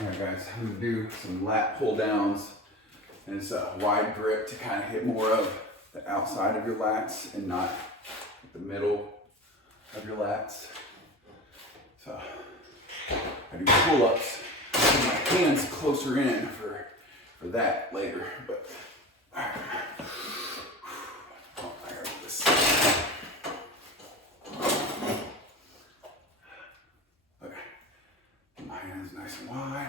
All right, guys, I'm gonna do some lat pull downs, and it's a wide grip to kind of hit more of the outside of your lats and not the middle of your lats. So I do pull-ups with my hands closer in for that later, but oh, I gotta do this. Okay, my hands nice and wide.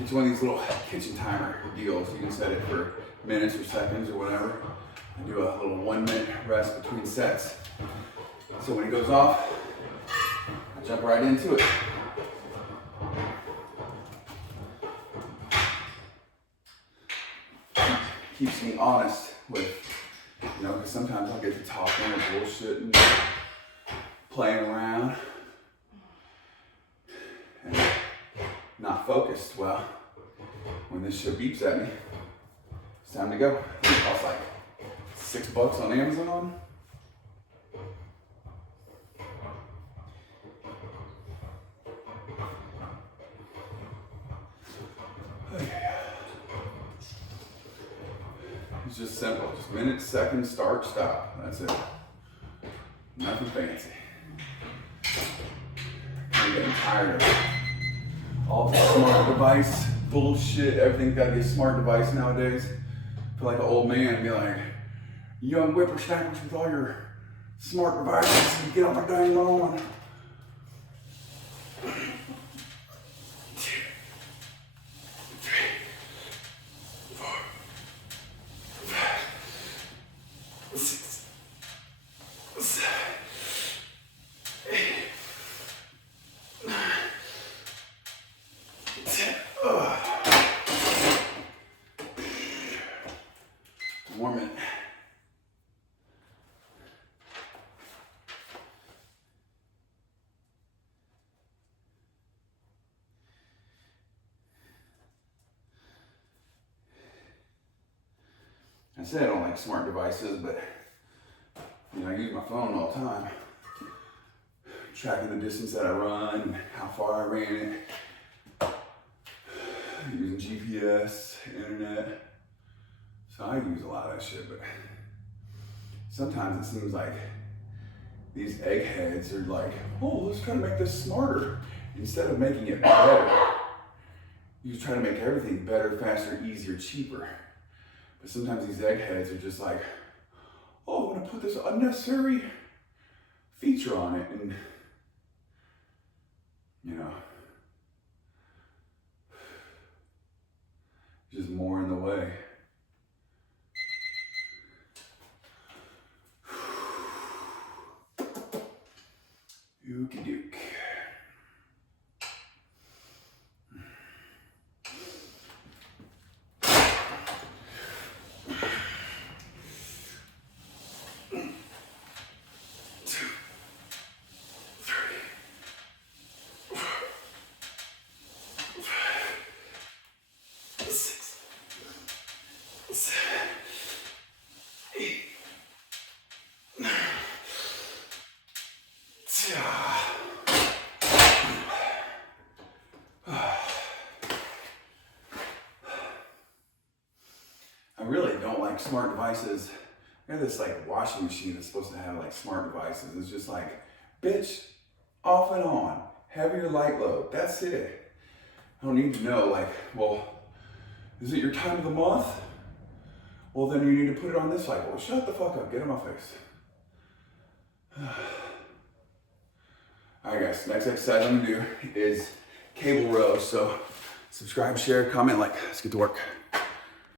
It's one of these little kitchen timer deals. You can set it for minutes or seconds or whatever. I do a little 1 minute rest between sets. So when it goes off, I jump right into it. Keeps me honest with, because sometimes I'll get to talking or bullshitting, playing around, and not focused. Well, when this shit beeps at me, it's time to go. It costs like $6 on Amazon. It's just simple, just minute, second, start, stop. That's it. Nothing fancy. I'm getting tired of it. All the smart device bullshit, everything's gotta be a smart device nowadays. I feel like an old man and be like, young whippersnappers with all your smart devices, you get on my dang lawn. Warm it. I say I don't like smart devices, but I use my phone all the time. Tracking the distance that I run and how far I ran it. Using GPS, internet. So I use a lot of that shit, but sometimes it seems like these eggheads are like, oh, let's try to make this smarter. Instead of making it better, you try to make everything better, faster, easier, cheaper. But sometimes these eggheads are just like, oh, I'm gonna put this unnecessary feature on it, and just more in the way. Ookie doke. I really don't like smart devices. I got this washing machine that's supposed to have smart devices. It's just like, bitch, off and on, heavier light load, that's it. I don't need to know well, is it your time of the month? Well, then you need to put it on this cycle. Well, shut the fuck up, get in my face. All right, guys, next exercise I'm gonna do is cable row. So subscribe, share, comment, let's get to work.